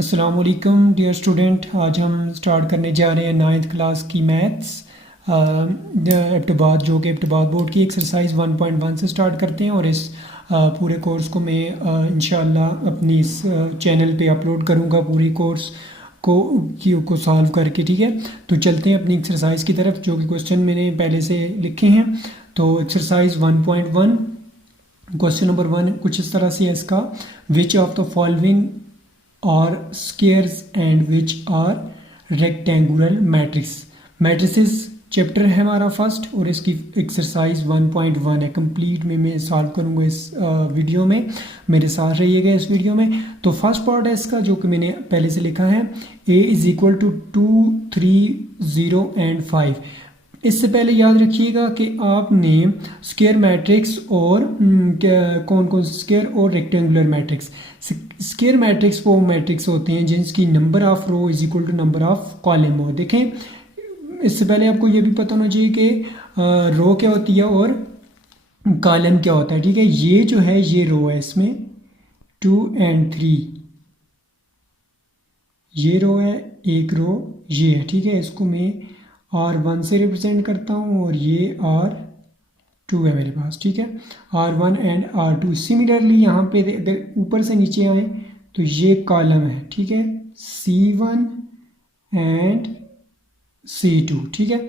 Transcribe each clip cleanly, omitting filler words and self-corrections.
अस्सलाम वालेकुम dear student. आज हम स्टार्ट करने जा रहे हैं 9th क्लास की मैथ्स एप्टबाद, जो कि एप्टबाद बोर्ड की एक्सरसाइज 1.1 से स्टार्ट करते हैं। और इस पूरे कोर्स को मैं इंशाल्लाह अपनी इस चैनल पे अपलोड करूँगा पूरी कोर्स को सॉल्व करके। ठीक है, तो चलते हैं अपनी एक्सरसाइज की तरफ, जो कि क्वेश्चन मैंने पहले से लिखे हैं। तो एक्सरसाइज 1.1 क्वेश्चन नंबर 1 कुछ इस तरह से है इसका। Which of the following are squares and which are rectangular matrix. Matrices chapter है हमारा फर्स्ट, और इसकी एक्सरसाइज 1.1 है। कंप्लीट में मैं सॉल्व करूँगा इस वीडियो में, मेरे साथ रहिएगा इस वीडियो में। तो फर्स्ट पार्ट है इसका, जो कि मैंने पहले से लिखा है, a is equal to 2, 3, 0 and 5। इससे पहले याद रखिएगा कि आपने स्क्वायर मैट्रिक्स और कौन कौन से स्क्वायर और रेक्टेंगुलर मैट्रिक्स। स्क्वायर मैट्रिक्स वो मैट्रिक्स होते हैं जिसकी number of row is equal to number of column हो। देखें, इससे पहले आपको ये भी पता होना चाहिए कि रो क्या होती है और कॉलम क्या होता है। ठीक है, ये जो है ये रो है, इसमें 2 और 3 ये रो है, एक रो ये है। ठीक है, इसको मैं R1 से रिप्रेजेंट करता हूँ और ये R2 है मेरे पास। ठीक है, R1 एंड R2। सिमिलरली यहाँ पे अगर ऊपर से नीचे आए तो ये कॉलम है। ठीक है, C1 एंड C2। ठीक है,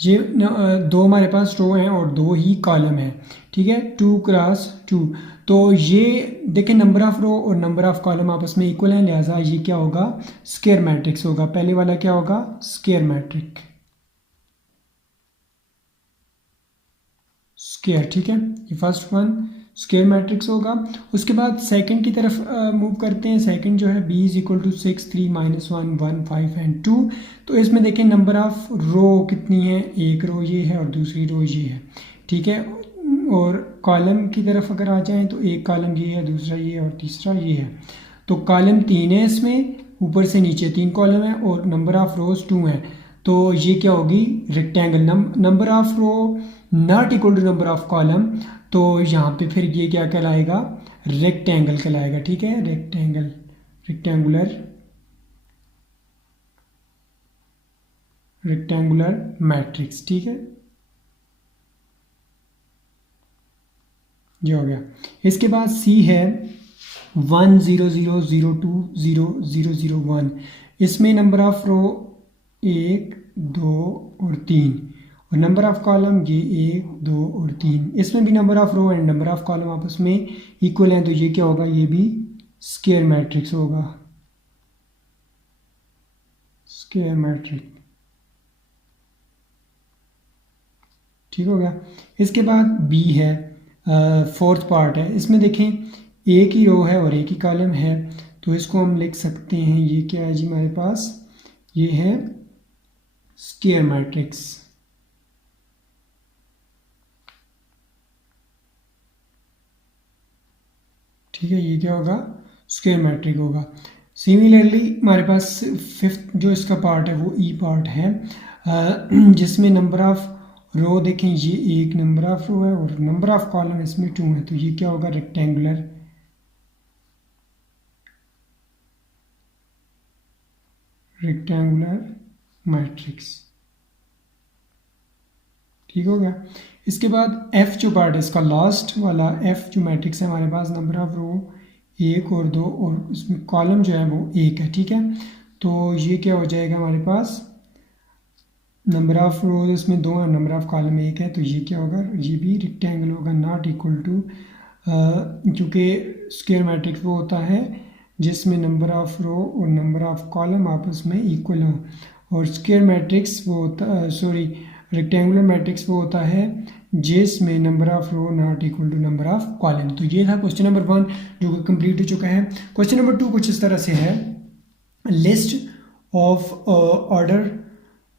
ये दो हमारे पास रो हैं और दो ही कॉलम है। ठीक है, 2 क्रॉस 2। तो ये देखें, नंबर ऑफ रो और नंबर ऑफ कॉलम आपस में इक्वल हैं, लिहाजा ये क्या होगा, स्क्वायर मैट्रिक्स होगा। पहले वाला क्या होगा, स्क्वायर मैट्रिक स्क्वायर। ठीक है, ये फर्स्ट वन स्क्वायर मैट्रिक्स होगा। उसके बाद सेकंड की तरफ मूव करते हैं। सेकंड जो है b is equal to 6, 3, -1, 1, 5 and 2। तो इसमें देखें नंबर ऑफ रो कितनी है, एक रो ये है और दूसरी रो ये है। ठीक है, और कॉलम की तरफ अगर आ जाएं तो एक कॉलम ये है, दूसरा ये और तीसरा ये है। तो कॉलम 3 है इसमें, ऊपर से नीचे 3 कॉलम है और नंबर ऑफ रोज 2 है। तो ये क्या होगी, rectangle. Number of row not equal to number of column, तो यहाँ पे फिर ये क्या कहलाएगा, रेक्टेंगल कहलाएगा। ठीक है, रेक्टेंगल, रेक्टेंगुलर मैट्रिक्स। ठीक है, ये हो गया। इसके बाद सी है 1, 0, 0, 0, 2, 0, 0, 0, 1। इसमें नंबर ऑफ रो 1, 2 और 3 और नंबर ऑफ कॉलम ये 1, 2 और 3। इसमें भी number of row and number of column आपस में इक्वल हैं, तो ये क्या होगा, ये भी स्क्वायर मैट्रिक्स होगा, स्क्वायर मैट्रिक्स। ठीक हो गया। इसके बाद बी है, फोर्थ पार्ट है। इसमें देखें एक ही रो है और एक ही कॉलम है, तो इसको हम लिख सकते हैं, ये क्या है जी हमारे पास, ये है स्क्वायर मैट्रिक्स। ठीक है, ये क्या होगा, स्क्वायर मैट्रिक होगा। सिमिलरली हमारे पास फिफ्थ जो इसका पार्ट है वो ई पार्ट है, जिसमें नंबर ऑफ रो देखें, ये एक नंबर ऑफ रो है और नंबर ऑफ कॉलम इसमें 2 है। तो ये क्या होगा, रेक्टेंगुलर मैट्रिक्स। ठीक हो गया। इसके बाद एफ जो पार्ट है इसका, लास्ट वाला एफ जो मैट्रिक्स है हमारे पास, नंबर ऑफ रो 1 और 2 और उसमें कॉलम जो है वो 1 है। ठीक है, तो ये क्या हो जाएगा हमारे पास, नंबर ऑफ रोज इसमें 2 है, नंबर ऑफ कॉलम 1 है। तो ये क्या होगा, ये भी रेक्टेंगल होगा, नॉट इक्वल टू, क्योंकि स्क्वायर मैट्रिक्स वो होता है जिसमें नंबर ऑफ रो और नंबर ऑफ कॉलम आपस में इक्वल हो, और स्क्वायर मैट्रिक्स वो होता, सॉरी रेक्टेंगुलर मैट्रिक्स वो होता है जिसमें number of row not equal to number of column. तो ये था क्वेश्चन नंबर 1, जो कि कंप्लीट हो चुका है। क्वेश्चन नंबर 2 कुछ इस तरह से है, list of order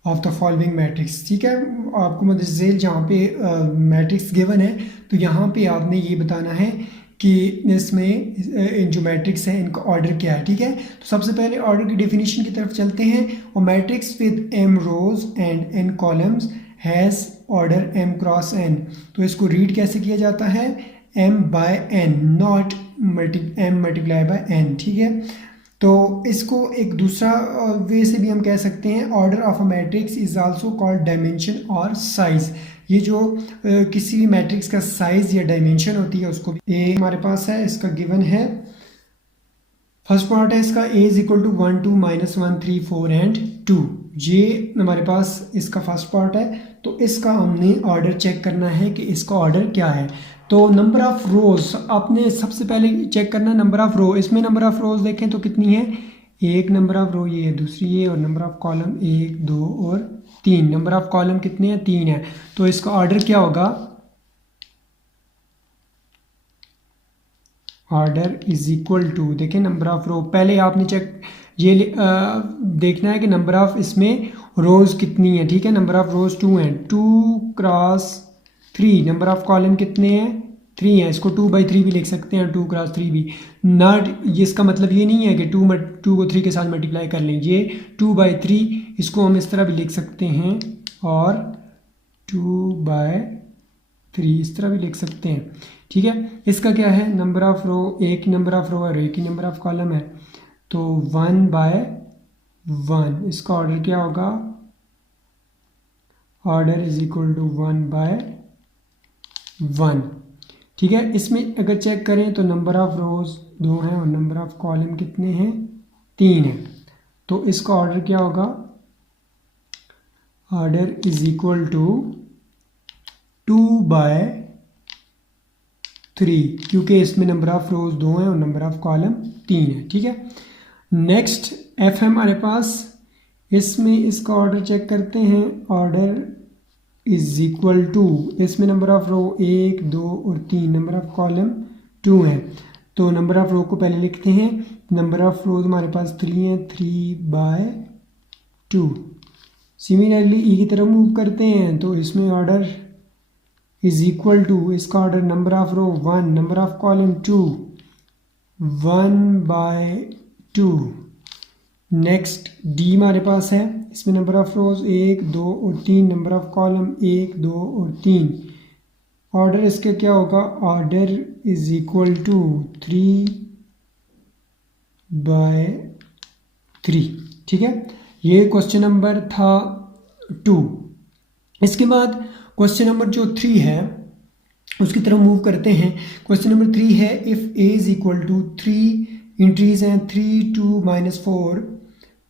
of the following matrix. ठीक है, आपको मदरसेल जहाँ पे मैट्रिक्स गिवन है, तो यहाँ पे आपने ये बताना है कि इसमें जो मैट्रिक्स है इनका ऑर्डर क्या है। ठीक है, तो सबसे पहले ऑर्डर की डेफिनेशन की तरफ चलते हैं। और matrix with m rows and n columns has order m cross n। तो इसको रीड कैसे किया जाता है, m by n, not m multiply by n। ठीक है, तो इसको एक दूसरा वे से भी हम कह सकते हैं, order of a matrix is also called dimension और साइज। ये जो किसी भी मैट्रिक्स का साइज या डायमेंशन होती है उसको भी ए हमारे पास है, इसका गिवन है। फर्स्ट पार्ट है इसका ए इज इक्वल टू 1 2 -1 3 4 एंड 2। ये हमारे पास इसका फर्स्ट पार्ट है। तो इसका हमने ऑर्डर चेक करना है कि इसका ऑर्डर क्या है। तो नंबर ऑफ रोज आपने सबसे पहले चेक करना है, नंबर ऑफ रो। इसमें नंबर ऑफ रोज देखें तो कितनी है, एक नंबर ऑफ रो ये है, दूसरी ये, और नंबर ऑफ कॉलम 1 2 और 3। नंबर ऑफ कॉलम कितने हैं, 3 है। तो इसका ऑर्डर क्या होगा, ऑर्डर इज इक्वल टू, देखें नंबर ऑफ रो पहले आपने चेक ये देखना है कि नंबर ऑफ इसमें रोज कितनी है। ठीक है, नंबर ऑफ रोज 2 हैं, 2 क्रॉस 3। नंबर ऑफ कॉलम कितने हैं, 3 है। इसको 2/3 भी लिख सकते हैं, 2 क्रॉस 3 भी। नॉट ये इसका मतलब ये नहीं है कि 2 को 3 के साथ मल्टीप्लाई कर लें, ये 2/3 इसको हम इस तरह भी लिख सकते हैं, और 2/3 इस तरह भी लिख सकते हैं। ठीक है, इसका क्या है, नंबर ऑफ रो, एक नंबर ऑफ रो है और एक ही नंबर ऑफ कॉलम है, तो 1/1। इसका ऑर्डर क्या होगा, ऑर्डर इज इक्वल टू 1/1। ठीक है, इसमें अगर चेक करें तो नंबर ऑफ रोज 2 हैं और नंबर ऑफ कॉलम कितने हैं, 3 हैं। तो इसका ऑर्डर क्या होगा, ऑर्डर इज इक्वल टू 2/3, क्योंकि इसमें नंबर ऑफ रोज 2 हैं और नंबर ऑफ कॉलम 3 है। ठीक है, नेक्स्ट एफ है हमारे पास। इसमें इसका ऑर्डर चेक करते हैं, ऑर्डर इज इक्वल टू, इसमें नंबर ऑफ रो 1 2 और 3, नंबर ऑफ कॉलम 2 है। तो नंबर ऑफ रो को पहले लिखते हैं, नंबर ऑफ रोज हमारे पास 3 है, 3/2। सिमिलरली ई की तरफ मूव करते हैं, तो इसमें ऑर्डर इज इक्वल टू, इसका order number of row 1, number of column 2, 1/2। Next D हमारे पास है, इसमें नंबर ऑफ रोज 1 2 और 3, नंबर ऑफ कॉलम 1 2 और 3। ऑर्डर इसके क्या होगा, ऑर्डर इज इक्वल टू 3/3। ठीक है, ये क्वेश्चन नंबर था 2। इसके बाद क्वेश्चन नंबर जो 3 है उसकी तरफ मूव करते हैं। क्वेश्चन नंबर 3 है, if A is equal to 3 entries हैं, 3 2 -4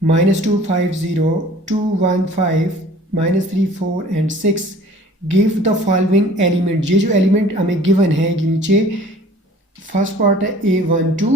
-2 5 0 2 1 5 -3 4 and 6, give the following element. ये जो एलिमेंट हमें गिवन है, ये नीचे फर्स्ट पार्ट है A1 2।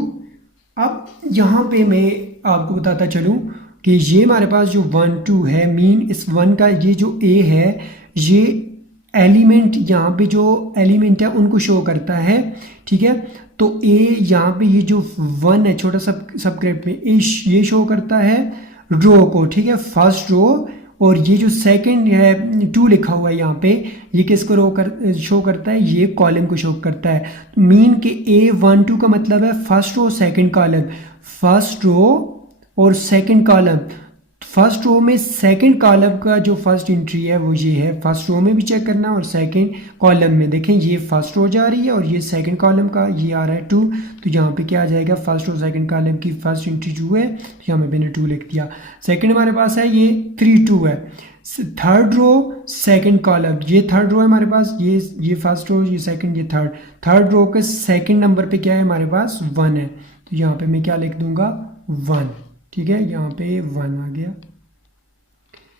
अब यहाँ पे मैं आपको बताता चलूँ कि ये हमारे पास जो 1 2 है, मीन इस 1 का ये जो A है, ये एलिमेंट यहाँ पे जो एलिमेंट है उनको शो करता है। ठीक है, तो ए यहाँ पे ये जो 1 है छोटा सबस्क्रिप्ट में, ये शो करता है रो को। ठीक है, फर्स्ट रो, और ये जो सेकंड है 2 लिखा हुआ है यहाँ पे, ये किसको शो करता है, ये कॉलम को शो करता है। तो मीन कि A1 2 का मतलब है first row second column, first row और सेकंड कॉलम। फर्स्ट रो में सेकंड कॉलम का जो फर्स्ट एंट्री है वो ये है, फर्स्ट रो में भी चेक करना और सेकंड कॉलम में। देखें ये फर्स्ट रो जा रही है और ये सेकंड कॉलम का ये आ रहा है 2, तो यहाँ पे क्या आ जाएगा, फर्स्ट रो सेकंड कॉलम की फर्स्ट एंट्री 2 है, तो यहाँ पे मैंने 2 लिख दिया। सेकंड हमारे पास है ये 3 2 है। थर्ड रो सेकंड कॉलम, ये थर्ड रो है हमारे पास, ये फर्स्ट रो, ये सेकंड, ये थर्ड रो के सेकंड नंबर पे क्या है हमारे पास, 1 है, तो यहाँ पे मैं क्या लिख दूंगा, 1। ठीक है, यहाँ पे 1 आ गया।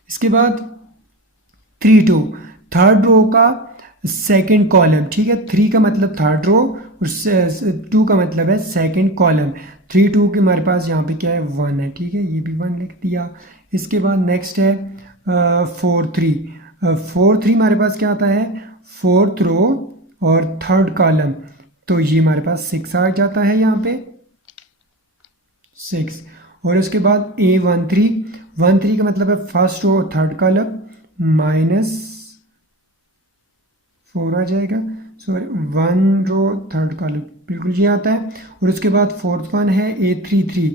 इसके बाद 3 2, थर्ड रो का सेकंड कॉलम। ठीक है, 3 का मतलब थर्ड रो और 2 का मतलब है सेकंड कॉलम। 3 2 के हमारे पास यहाँ पे क्या है, 1 है। ठीक है, ये भी 1 लिख दिया। इसके बाद नेक्स्ट है 4 3। 4 3 हमारे पास क्या आता है, फोर्थ रो और थर्ड कॉलम, तो ये हमारे पास 6 आ जाता है यहाँ पे 6। और उसके बाद A1 3, 1 3 का मतलब है फर्स्ट रो और थर्ड कॉलम, -4 आ जाएगा, सॉरी 1 रो थर्ड कॉलम, बिल्कुल ये आता है। और उसके बाद फोर्थ वन है A3 3,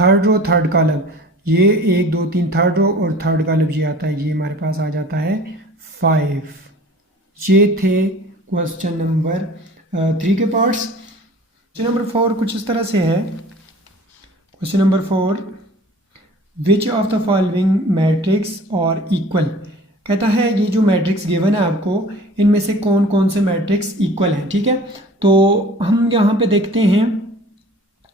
third row third column, ये 1 2 3 थर्ड रो और थर्ड कॉलम ये आता है, ये हमारे पास आ जाता है 5। ये थे क्वेश्चन नंबर 3 के पार्ट्स। क्वेश्चन नंबर 4 कुछ इस तरह से है। Question number 4, which of the following matrix और इक्वल। कहता है ये जो मैट्रिक्स गिवन है आपको, इनमें से कौन कौन से मैट्रिक्स इक्वल हैं। ठीक है, तो हम यहाँ पे देखते हैं,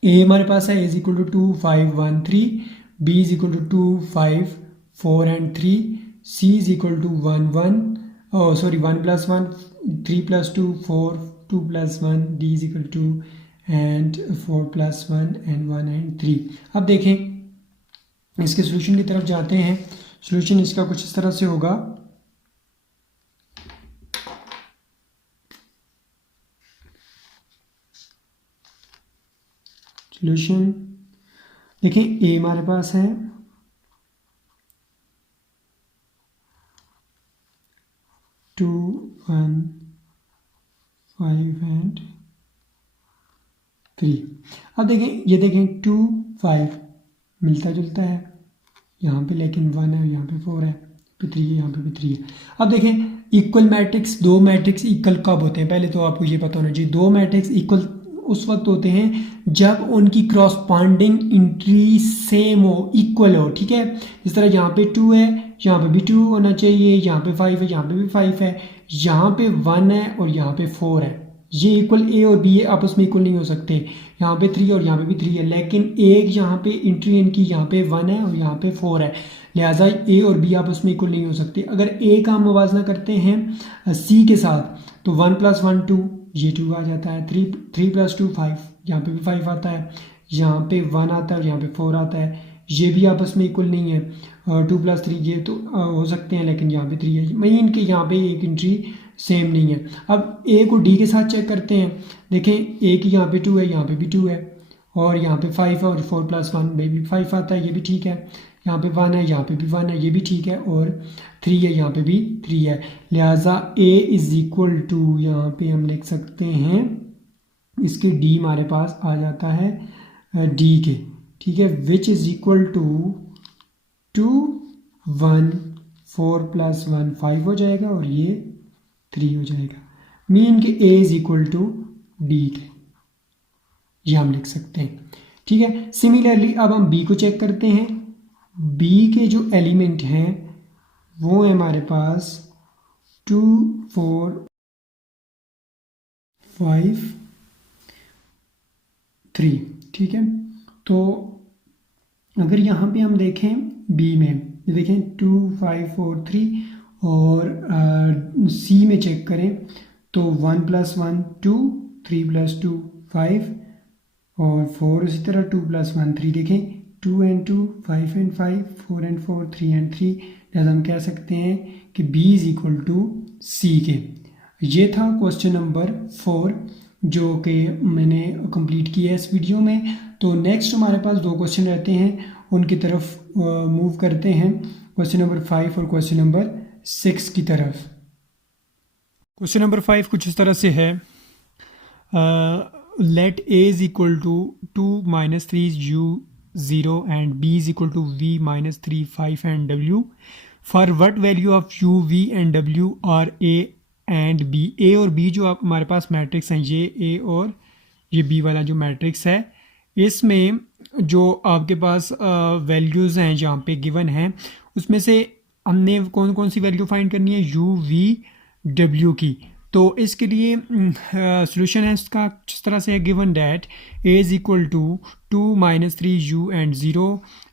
ए हमारे पास है is equal to 2 5 1 3, B is equal to 2 5 4 and 3, C is equal to 1 1 1 plus 1 3 plus 2 4 2 plus 1, D is equal to and 4 plus 1 and 1 and 3। अब देखें इसके सोल्यूशन की तरफ जाते हैं। सोल्यूशन इसका कुछ इस तरह से होगा, सोल्यूशन देखें, ए हमारे पास है 2 1 5 एंड 3। अब देखें, ये देखें 2 5 मिलता जुलता है यहाँ पे, लेकिन 1 है यहाँ पे 4 है, पे 3 है यहाँ पे भी 3 है। अब देखें इक्वल मैट्रिक्स, दो मैट्रिक्स इक्वल कब होते हैं, पहले तो आपको ये पता होना चाहिए। दो मैट्रिक्स इक्वल उस वक्त होते हैं जब उनकी क्रॉसपॉन्डिंग एंट्री सेम हो, इक्वल हो। ठीक है, इस तरह यहाँ पे 2 है, यहाँ पे भी 2 होना चाहिए, यहाँ पे 5 है, यहाँ पे भी 5 है, यहाँ पे 1 है और यहाँ पे 4 है। ये इक्वल ए और बी आपस में इक्वल नहीं हो सकते। यहाँ पे 3 और यहाँ पे भी 3 है, लेकिन एक यहाँ पे एंट्री इनकी यहाँ पे 1 है और यहाँ पे 4 है, लिहाजा ए और बी आपस में इक्वल नहीं हो सकते। अगर ए का हम मुवाजना करते हैं सी के साथ तो 1 प्लस 1 2, ये 2 आ जाता है, 3 प्लस 2 5, यहाँ पे भी 5 आता है, यहाँ पे 1 आता है और यहाँ पे 4 आता है, ये भी आपस में इक्वल नहीं है। 2 प्लस 3 ये तो हो सकते हैं, लेकिन यहाँ पे 3 है, वहीं इनके यहाँ पे एक एंट्री सेम नहीं है। अब ए को डी के साथ चेक करते हैं। देखें ए की यहाँ पे 2 है, यहाँ पे भी 2 है, और यहाँ पे 5 है और 4 प्लस 1 में भी 5 आता है, ये भी ठीक है। यहाँ पे 1 है, यहाँ पे भी 1 है, ये भी ठीक है, और 3 है, यहाँ पे भी 3 है, लिहाजा ए इज इक्वल टू, यहाँ पे हम लिख सकते हैं इसके डी हमारे पास आ जाता है डी के। ठीक है, which is equal to 2 1 4 plus 1 5 हो जाएगा और ये 3 हो जाएगा। मीन के ए इज इक्वल टू डी के, ये हम लिख सकते हैं। ठीक है, सिमिलरली अब हम बी को चेक करते हैं। बी के जो एलिमेंट हैं वो है हमारे पास 2 4 5 3। ठीक है, तो अगर यहाँ पे हम देखें बी में, देखें 2 5 4 3, और सी में चेक करें तो 1 प्लस 1 2, 3 प्लस 2 5 और 4, इसी तरह 2 प्लस 1 3। देखें 2 एंड 2 5 एंड 5 4 एंड 4 3 एंड 3, लिहाजा हम कह सकते हैं कि बी इज इक्वल टू सी के। ये था क्वेश्चन नंबर 4 जो कि मैंने कंप्लीट किया है इस वीडियो में। तो नेक्स्ट हमारे पास दो क्वेश्चन रहते हैं, उनकी तरफ मूव करते हैं, क्वेश्चन नंबर 5 और क्वेश्चन नंबर 6 की तरफ। क्वेश्चन नंबर 5 कुछ इस तरह से है, let a is equal to 2 minus 3 u 0 and b is equal to v minus 3 5 and w, for what value of u v and w are a and b। a और b जो आप हमारे पास matrix हैं, ये a और ये b वाला जो मैट्रिक्स है, इसमें जो आपके पास वैल्यूज़ हैं जहाँ पे गिवन हैं, उसमें से हमने कौन कौन सी वैल्यू फाइंड करनी है, u v w की। तो इसके लिए सॉल्यूशन है इसका इस तरह से है, given that a is equal to 2 minus 3 u and 0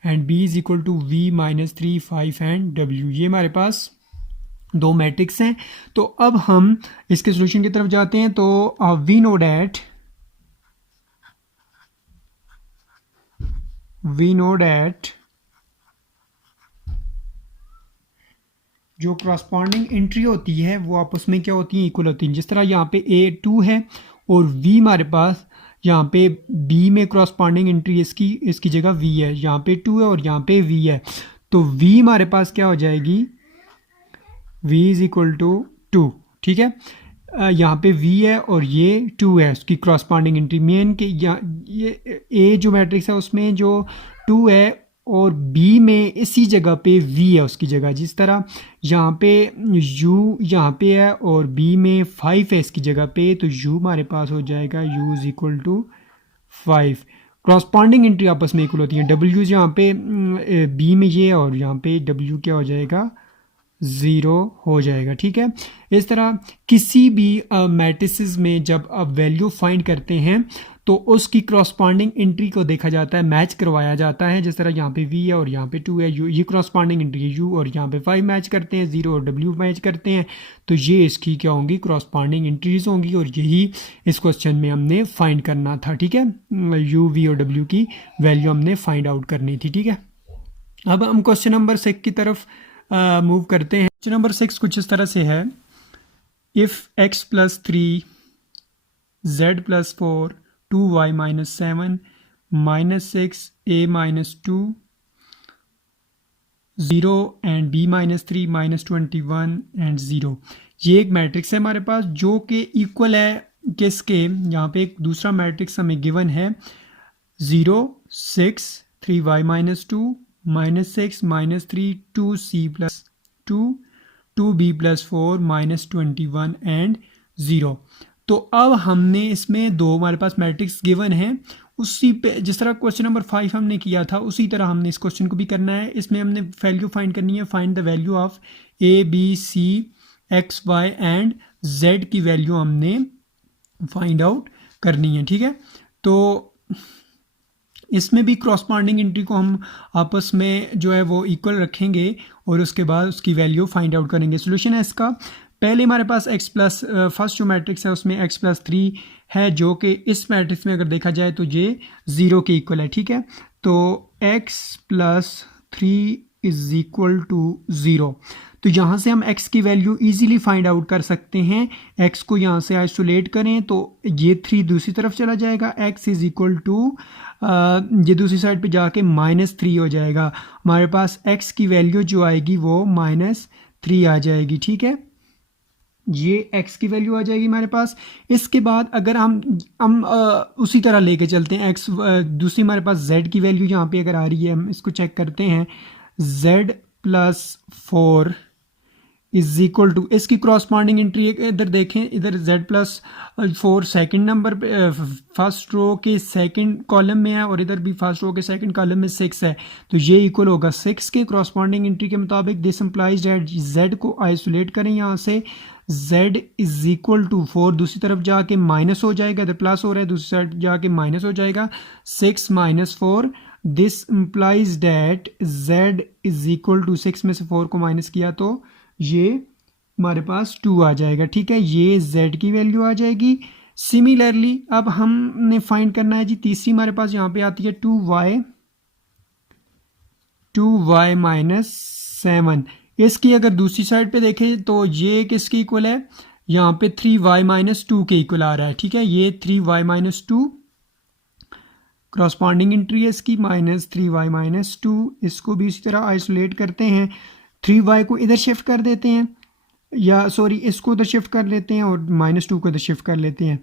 and b is equal to v minus 3 5 and w। ये हमारे पास दो मैट्रिक्स हैं। तो अब हम इसके सॉल्यूशन की तरफ जाते हैं। तो वी नो डैट जो क्रॉसपॉन्डिंग एंट्री होती है वो आपस में क्या होती है, इक्वल होती है। जिस तरह यहाँ पे a 2 है और v हमारे पास यहाँ पे b में क्रॉसपॉन्डिंग एंट्री इसकी जगह v है, यहाँ पे 2 है और यहाँ पे v है, तो v हमारे पास क्या हो जाएगी, v इज इक्वल टू 2। ठीक है, यहाँ पे v है और ये 2 है, उसकी क्रॉसपॉन्डिंग एंट्री मेन के ये a जो मैट्रिक्स है उसमें जो 2 है और b में इसी जगह पे v है उसकी जगह। जिस तरह यहाँ पे u यहाँ पे है और b में 5 है इसकी जगह पे, तो u हमारे पास हो जाएगा u is equal to 5। Corresponding entry आपस में इक्वल होती है। डब्ल्यू यहाँ पे बी में ये और यहाँ पे डब्ल्यू क्या हो जाएगा, ज़ीरो हो जाएगा। ठीक है, इस तरह किसी भी मैट्रिसेस में जब आप वैल्यू फाइंड करते हैं तो उसकी क्रॉसपॉन्डिंग एंट्री को देखा जाता है, मैच करवाया जाता है। जिस तरह यहाँ पे v है और यहाँ पे 2 है, ये क्रॉसपॉन्डिंग एंट्री है u, और यहाँ पे 5 मैच करते हैं, 0 और w मैच करते हैं, तो ये इसकी क्या होंगी, क्रॉसपॉन्डिंग एंट्रीज होंगी, और यही इस क्वेश्चन में हमने फाइंड करना था। ठीक है, u, v और w की वैल्यू हमने फाइंड आउट करनी थी। ठीक है, अब हम क्वेश्चन नंबर 6 की तरफ मूव करते हैं। क्वेश्चन नंबर 6 कुछ इस तरह से है, if x plus 3 z plus 4 2y minus 7 minus 6 a minus 2 0 and b minus 3 minus 21 and 0, ये एक मैट्रिक्स है हमारे पास जो कि इक्वल है किसके, यहाँ पे एक दूसरा मैट्रिक्स हमें गिवन है 0 6 3y minus 2 minus 6 minus 3 2c plus 2 2b plus 4 minus 21 and 0। तो अब हमने इसमें दो हमारे पास मैट्रिक्स गिवन है, उसी पे जिस तरह क्वेश्चन नंबर 5 हमने किया था उसी तरह हमने इस क्वेश्चन को भी करना है। इसमें हमने वैल्यू फाइंड करनी है, find the value of A B C X Y and Z की वैल्यू हमने फाइंड आउट करनी है। ठीक है, तो इसमें भी क्रॉसपॉन्डिंग एंट्री को हम आपस में जो है वो इक्वल रखेंगे और उसके बाद उसकी वैल्यू फाइंड आउट करेंगे। सोल्यूशन है इसका, पहले हमारे पास x प्लस फर्स्ट जो मैट्रिक्स है उसमें x प्लस 3 है जो कि इस मैट्रिक्स में अगर देखा जाए तो ये 0 के इक्वल है। ठीक है, तो x plus 3 is equal to 0, तो यहाँ से हम x की वैल्यू इजीली फाइंड आउट कर सकते हैं। x को यहाँ से आइसोलेट करें तो ये 3 दूसरी तरफ चला जाएगा, x इज इक्वल टू ये दूसरी साइड पे जाके -3 हो जाएगा। हमारे पास x की वैल्यू जो आएगी वो -3 आ जाएगी। ठीक है, ये x की वैल्यू आ जाएगी हमारे पास। इसके बाद अगर हम उसी तरह लेके चलते हैं x, दूसरी हमारे पास z की वैल्यू यहाँ पे अगर आ रही है, हम इसको चेक करते हैं, z plus 4 is equal to, इसकी क्रॉसपॉन्डिंग एंट्री इधर देखें, इधर z प्लस 4 सेकेंड नंबर पे फर्स्ट रो के सेकंड कॉलम में है और इधर भी फर्स्ट रो के सेकंड कॉलम में 6 है, तो ये इक्वल होगा 6 के। क्रॉसपॉन्डिंग एंट्री के मुताबिक दिस इंप्लाइज दैट z को आइसोलेट करें यहाँ से, z इज इक्वल टू 4 दूसरी तरफ जाके माइनस हो जाएगा, इधर प्लस हो रहा है दूसरी साइड जाके माइनस हो जाएगा, 6 minus 4, this implies that z is equal to 6 में से 4 को माइनस किया तो ये हमारे पास 2 आ जाएगा। ठीक है, ये z की वैल्यू आ जाएगी। सिमिलरली अब हमने फाइंड करना है जी, तीसरी हमारे पास यहाँ पे आती है 2y माइनस 7, इसकी अगर दूसरी साइड पे देखें तो ये किसके इक्वल है, यहाँ पे 3y माइनस 2 के इक्वल आ रहा है। ठीक है, ये 3y माइनस 2 क्रॉसपॉन्डिंग एंट्री है इसकी, माइनस 3y माइनस 2, इसको भी इसी तरह आइसोलेट करते हैं, 3y को इधर शिफ्ट कर देते हैं, या सॉरी इसको उधर शिफ्ट कर लेते हैं और -2 को इधर शिफ्ट कर लेते हैं,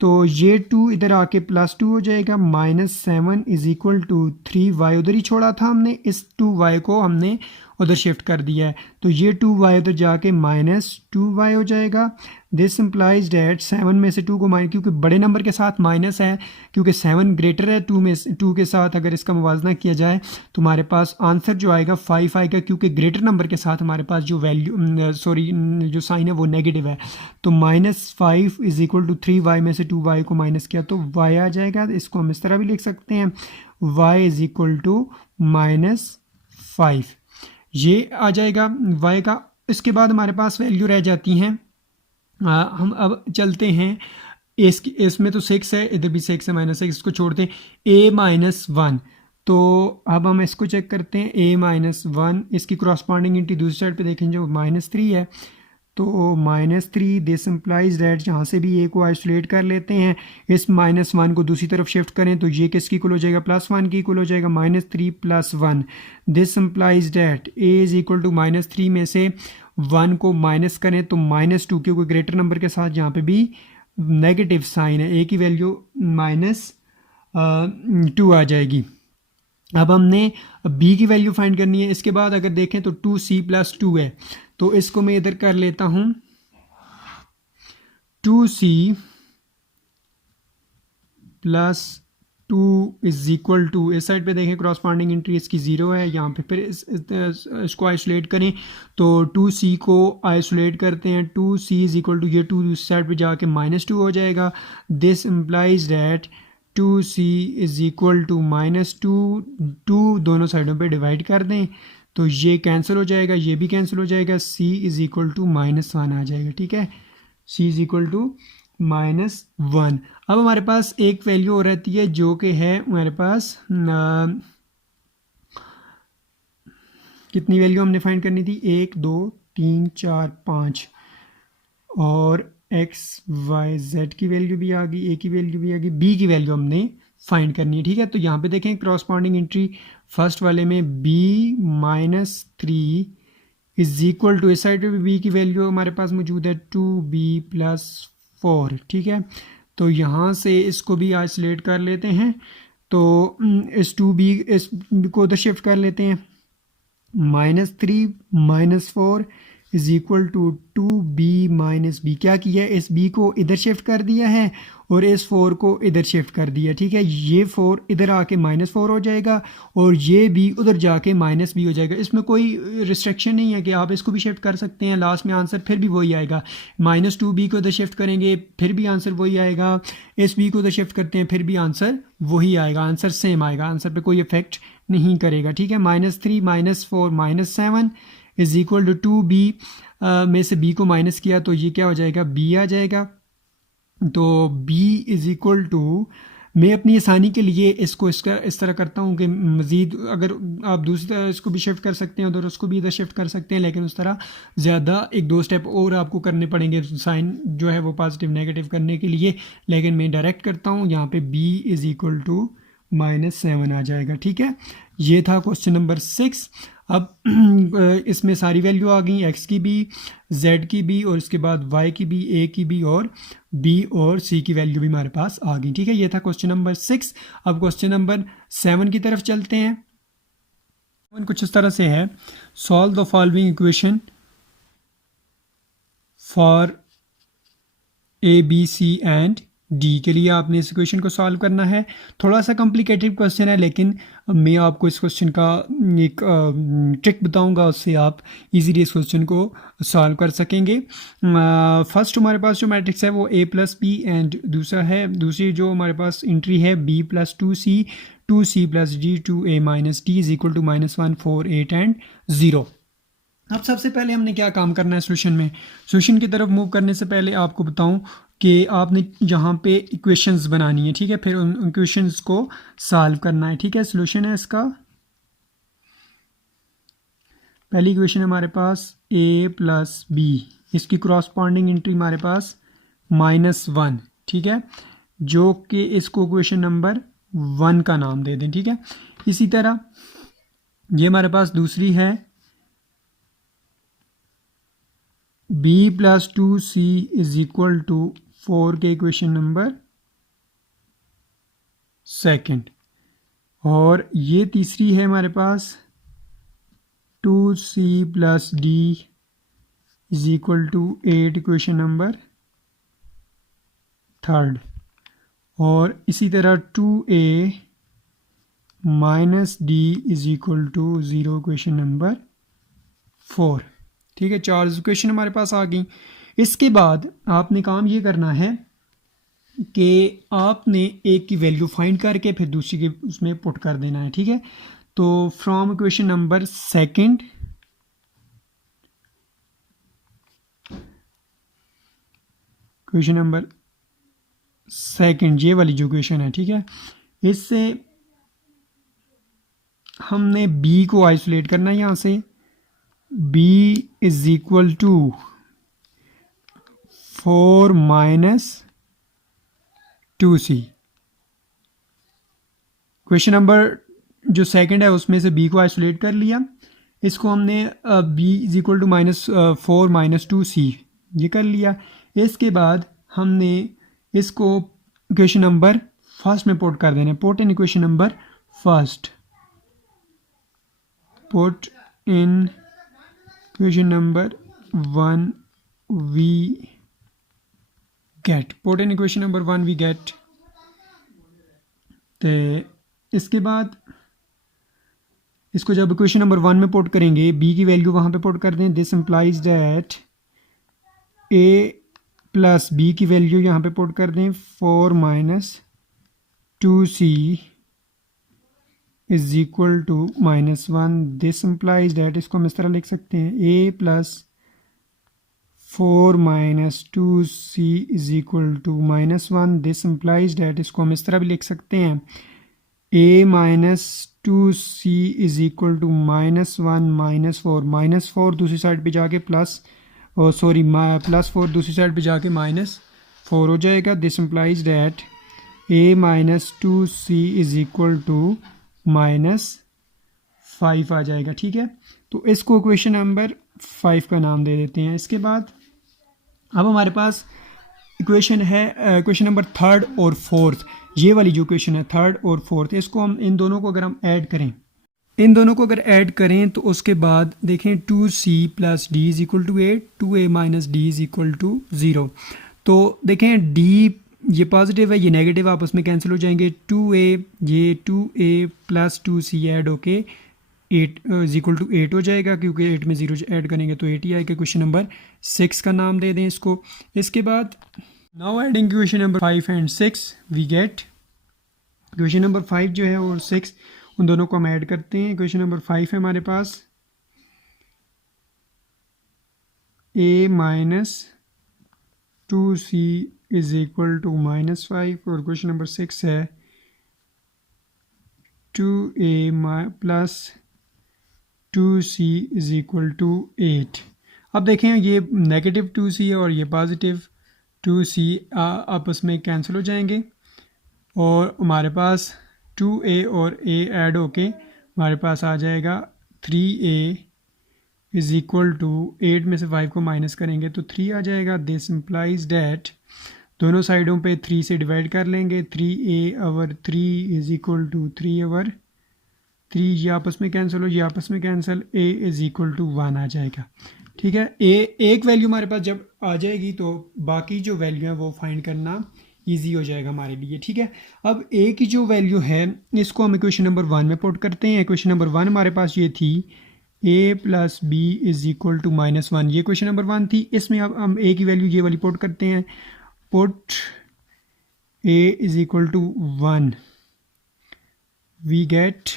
तो ये 2 इधर आके +2 हो जाएगा, -7 इज इक्वल टू 3y उधर ही छोड़ा था हमने, इस 2y को हमने उधर शिफ्ट कर दिया है, तो ये 2y उधर जाके -2y हो जाएगा। दिस इम्प्लाइज डैट 7 में से 2 को माइनस, क्योंकि बड़े नंबर के साथ माइनस है, क्योंकि 7 ग्रेटर है 2 के साथ, अगर इसका मुवाजना किया जाए तो हमारे पास आंसर जो आएगा 5 आएगा, क्योंकि ग्रेटर नंबर के साथ हमारे पास जो वैल्यू सॉरी जो साइन है वो नेगेटिव है, तो -5 इज इक्वल टू 3y में से 2y को माइनस किया तो y आ जाएगा। इसको हम इस तरह भी लिख सकते हैं, y इज इक्वल टू -5, ये आ जाएगा y का। इसके बाद हमारे पास वैल्यू रह जाती हैं, हम अब चलते हैं इसमें तो 6 है, इधर भी 6 है, -6 इसको छोड़ते हैं, a-1, तो अब हम इसको चेक करते हैं, a-1 इसकी क्रॉसपॉन्डिंग एंट्री दूसरी साइड पे देखें जो -3 है, तो -3 दिस इम्प्लाइज दैट यहाँ से भी a को आइसोलेट कर लेते हैं, इस -1 को दूसरी तरफ शिफ्ट करें तो ये किसकी इक्वल हो जाएगा, +1 की इक्वल हो जाएगा, -3 + 1, this implies that a is equal to -3 में से 1 को माइनस करें तो -2, क्योंकि ग्रेटर नंबर के साथ यहाँ पे भी नेगेटिव साइन है, a की वैल्यू -2 आ जाएगी। अब हमने b की वैल्यू फाइंड करनी है। इसके बाद अगर देखें तो 2c + 2 है, तो इसको मैं इधर कर लेता हूँ, 2c + two is equal to, इस साइड पे देखें क्रॉसपॉन्डिंग एंट्री इसकी ज़ीरो है, यहाँ पे फिर इसको आइसोलेट करें तो 2c को आइसोलेट करते हैं, 2c इज इक्वल टू, ये 2 इस साइड पे जाके -2 हो जाएगा। This implies that 2c is equal to -2, 2 दोनों साइडों पे डिवाइड कर दें तो ये कैंसिल हो जाएगा, ये भी कैंसिल हो जाएगा, c इज इक्वल टू -1 आ जाएगा। ठीक है, c इज इक्वल टू -1। अब हमारे पास एक वैल्यू और रहती है जो कि है हमारे पास कितनी वैल्यू हमने फाइंड करनी थी, 1 2 3 4 5, और एक्स वाई जेड की वैल्यू भी आ गई, ए की वैल्यू भी आ गई, बी की वैल्यू हमने फाइंड करनी है। ठीक है, तो यहाँ पे देखें क्रॉसपॉन्डिंग एंट्री फर्स्ट वाले में b -3 इज इक्वल टू, इस साइड पे भी b की वैल्यू हमारे पास मौजूद है 2b + 4। ठीक है, तो यहाँ से इसको भी आइसोलेट कर लेते हैं, तो इस 2b इस को उधर शिफ्ट कर लेते हैं, -3 - 4 is equal to 2b - b। क्या किया है, इस b को इधर शिफ्ट कर दिया है और इस 4 को इधर शिफ्ट कर दिया। ठीक है, ये 4 इधर आके -4 हो जाएगा और ये b उधर जाके -b हो जाएगा। इसमें कोई रिस्ट्रिक्शन नहीं है कि आप इसको भी शिफ्ट कर सकते हैं, लास्ट में आंसर फिर भी वही आएगा। -2b को इधर शिफ्ट करेंगे फिर भी आंसर वही आएगा, इस b को उधर शिफ्ट करते हैं फिर भी आंसर वही आएगा, आंसर सेम आएगा, आंसर पे कोई इफेक्ट नहीं करेगा। ठीक है, -3 - 4 -7 इज इक्वल टू 2b, में से b को माइनस किया तो ये क्या हो जाएगा, b आ जाएगा। तो b इज इक्वल टू, मैं अपनी आसानी के लिए इसको इस तरह करता हूँ कि मज़ीद अगर आप दूसरी तरह इसको भी शिफ्ट कर सकते हैं उधर, उसको भी इधर शिफ्ट कर सकते हैं, लेकिन उस तरह ज़्यादा 1-2 स्टेप और आपको करने पड़ेंगे साइन जो है वो पॉजिटिव नेगेटिव करने के लिए, लेकिन मैं डायरेक्ट करता हूँ, यहाँ पे b इज़ इक्वल टू -7 आ जाएगा। ठीक है, ये था क्वेश्चन नंबर 6। अब इसमें सारी वैल्यू आ गई, x की भी, z की भी, और इसके बाद y की भी, a की भी, और b और c की वैल्यू भी हमारे पास आ गई। ठीक है, ये था क्वेश्चन नंबर 6। अब क्वेश्चन नंबर 7 की तरफ चलते हैं। कुछ इस तरह से है, solve the following equation for a b c and D के लिए आपने इस इक्वेशन को सॉल्व करना है। थोड़ा सा कॉम्प्लिकेटेड क्वेश्चन है, लेकिन मैं आपको इस क्वेश्चन का एक ट्रिक बताऊंगा, उससे आप इजीली इस क्वेश्चन को सॉल्व कर सकेंगे। फर्स्ट हमारे पास जो मैट्रिक्स है वो a + b एंड दूसरी जो हमारे पास एंट्री है b + 2c, 2c + d, 2a - d is equal to -1 4 8 and 0। अब सबसे पहले हमने क्या काम करना है सोल्यूशन में, सोल्यूशन की तरफ मूव करने से पहले आपको बताऊं कि आपने यहाँ पे इक्वेशंस बनानी है। ठीक है, फिर उन इक्वेशंस को सॉल्व करना है। ठीक है, सोल्यूशन है इसका, पहली इक्वेशन हमारे पास a + b, इसकी क्रॉसपॉन्डिंग एंट्री हमारे पास -1। ठीक है, जो कि इसको इक्वेशन नंबर 1 का नाम दे दें। ठीक है, इसी तरह ये हमारे पास दूसरी है b + 2c is equal to 4 के इक्वेशन नंबर 2, और ये तीसरी है हमारे पास 2c + d is equal to 8 equation number 3, और इसी तरह 2a - d is equal to 0 equation number 4। ठीक है, 4 इक्वेशन हमारे पास आ गई। इसके बाद आपने काम ये करना है कि आपने एक की वैल्यू फाइंड करके फिर दूसरी के उसमें पुट कर देना है। ठीक है, तो from equation number 2, equation number 2 ये वाली जो इक्वेशन है, ठीक है, इससे हमने b को आइसोलेट करना है। यहाँ से b is equal to 4 - 2c। Question number जो 2 है उसमें से b को आइसोलेट कर लिया, इसको हमने b is equal to -4 - 2c ये कर लिया। इसके बाद हमने इसको इक्वेशन नंबर 1 में पुट कर देना, put in equation number 1, put in equation number 1 we get, put in equation number 1 we get तो इसके बाद इसको जब इक्वेशन नंबर 1 में पुट करेंगे, बी की वैल्यू वहाँ पे पुट कर दें। This implies that A plus B की वैल्यू यहाँ पे पुट कर दें 4 minus 2c is equal to -1। This implies that, इसको हम इस तरह लिख सकते हैं, A plus 4 minus 2c is equal to -1। This implies that, इसको हम इस तरह भी लिख सकते हैं, a minus 2c is equal to -1 -4 दूसरी साइड पे जाके प्लस +4 दूसरी साइड पे जाके -4 हो जाएगा। This implies that a minus 2c is equal to -5 आ जाएगा। ठीक है, तो इसको इक्वेशन नंबर 5 का नाम दे देते हैं। इसके बाद अब हमारे पास इक्वेशन है इक्वेशन नंबर 3 और 4, ये वाली जो इक्वेशन है 3 और 4, इसको हम इन दोनों को अगर हम ऐड करें, इन दोनों को अगर ऐड करें तो उसके बाद देखें 2c plus D is equal to 8, 2a minus D is equal to 0। तो देखें d ये पॉजिटिव है, ये नेगेटिव, आपस में कैंसिल हो जाएंगे। 2a, ये 2a प्लस 2c ऐड होके 8 इज इक्वल टू 8 हो जाएगा, क्योंकि 8 में 0 ऐड करेंगे तो 8 ही आएगा। क्वेश्चन नंबर 6 का नाम दे दें इसको। इसके बाद now adding question number 5 and 6 we get, question number 5 जो है और 6 उन दोनों को हम ऐड करते हैं। क्वेश्चन नंबर 5 है हमारे पास a minus 2c is equal to -5, और क्वेश्चन नंबर 6 है 2a plus 2c is equal to 8। अब देखें ये नेगेटिव 2c है और ये पॉजिटिव 2c आपस में कैंसिल हो जाएंगे, और हमारे पास 2a और a ऐड होके हमारे पास आ जाएगा 3a इज इक्वल टू 8 में से 5 को माइनस करेंगे तो 3 आ जाएगा। दिस इम्प्लाइज डैट, दोनों साइडों पे 3 से डिवाइड कर लेंगे, 3a over 3 is equal to 3 over 3, ये आपस में कैंसिल हो, ये आपस में cancel, a is equal to 1 आ जाएगा। ठीक है, एक वैल्यू हमारे पास जब आ जाएगी तो बाकी जो वैल्यू है वो फाइंड करना ईजी हो जाएगा हमारे लिए। ठीक है, अब a की जो वैल्यू है इसको हम इक्वेशन नंबर 1 में पुट करते हैं। इक्वेशन नंबर 1 हमारे पास ये थी a plus B is equal to -1, ये क्वेश्चन नंबर 1 थी। इसमें अब हम a की वैल्यू ये वाली पुट करते हैं, put a is equal to 1, we get,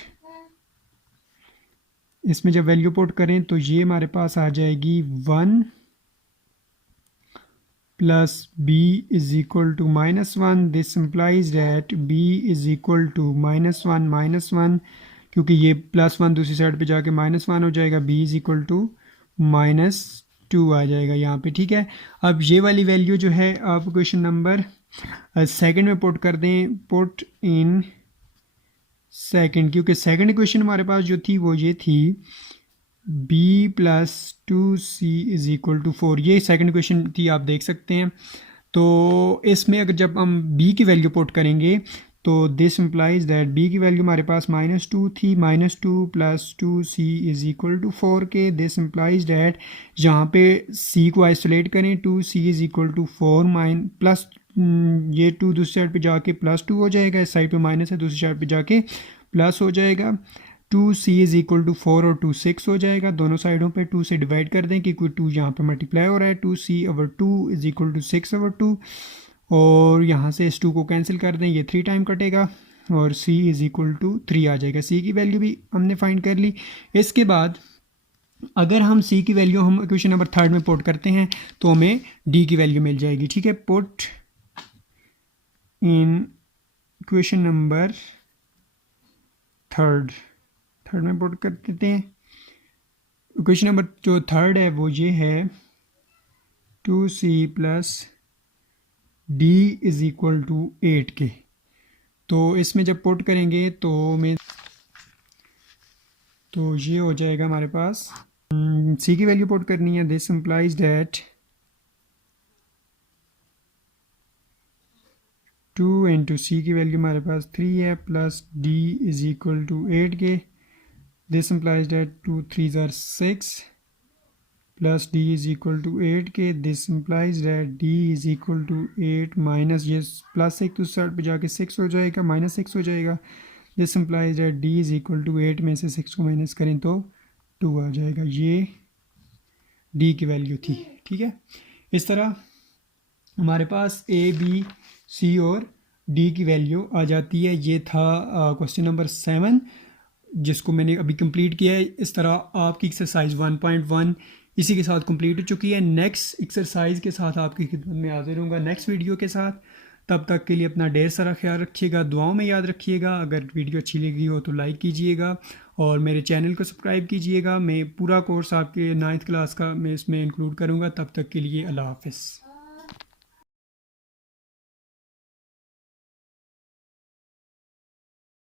इसमें जब वैल्यू पुट करें तो ये हमारे पास आ जाएगी 1 plus b is equal to -1। This implies that b is equal to -1, क्योंकि ये +1 दूसरी साइड पे जाके -1 हो जाएगा, b इज इक्वल टू -2 आ जाएगा यहाँ पे। ठीक है, अब ये वाली वैल्यू जो है आप क्वेश्चन नंबर 2 में पुट कर दें, पुट इन सेकंड, क्योंकि सेकंड इक्वेशन हमारे पास जो थी वो ये थी b plus 2c is equal to 4, ये सेकंड इक्वेशन थी, आप देख सकते हैं। तो इसमें अगर जब हम b की वैल्यू पुट करेंगे तो दिस इम्प्लाइज दैट b की वैल्यू हमारे पास -2 थी, -2 plus 2c is equal to 4 के। दिस इम्प्लाइज दैट यहाँ पे c को आइसोलेट करें, 2c is equal to 4 plus ये 2 दूसरी साइड पे जाके +2 हो जाएगा, इस साइड पे माइनस है, दूसरी साइड पे जाके प्लस हो जाएगा। 2c इज इक्वल टू 4 और 2 6 हो जाएगा, दोनों साइडों पे 2 से डिवाइड कर दें क्योंकि 2 यहाँ पे मल्टीप्लाई हो रहा है। 2c over 2 is equal to 6 over 2, और यहाँ से इस 2 को कैंसिल कर दें, ये 3 टाइम कटेगा और c इज इक्वल टू 3 आ जाएगा। c की वैल्यू भी हमने फाइंड कर ली। इसके बाद अगर हम c की वैल्यू हम इक्वेशन नंबर 3 में पुट करते हैं तो हमें d की वैल्यू मिल जाएगी। ठीक है, पुट इन इक्वेशन नंबर 3 में पुट कर देते हैं। इक्वेशन नंबर जो 3 है वो ये है 2c plus d is equal to 8 के। तो इसमें जब पुट करेंगे तो ये हो जाएगा हमारे पास, c की वैल्यू पुट करनी है। This implies that 2 into c की वैल्यू हमारे पास 3 है, plus d is equal to 8 के। दिस इम्प्लाइज दैट 2 3 ज़ार 6 plus D is equal to 8 के, this implies that D is equal to 8 minus ये प्लस 1 तो साइड पे जाके 6 हो जाएगा, -6 हो जाएगा। This implies that D is equal to 8 में से 6 को माइनस करें तो 2 आ जाएगा। ये डी की वैल्यू थी। ठीक है, इस तरह हमारे पास ए बी सी और डी की वैल्यू आ जाती है। ये था क्वेश्चन नंबर 7 जिसको मैंने अभी कंप्लीट किया है। इस तरह आपकी एक्सरसाइज 1.1 इसी के साथ कंप्लीट हो चुकी है। नेक्स्ट एक्सरसाइज के साथ आपकी खिदमत में हाजिर होऊंगा नेक्स्ट वीडियो के साथ। तब तक के लिए अपना ढेर सारा ख्याल रखिएगा, दुआओं में याद रखिएगा। अगर वीडियो अच्छी लगी हो तो लाइक कीजिएगा और मेरे चैनल को सब्सक्राइब कीजिएगा। मैं पूरा कोर्स आपके 9th क्लास का मैं इसमें इंक्लूड करूँगा। तब तक के लिए अल्लाह हाफ़िज़।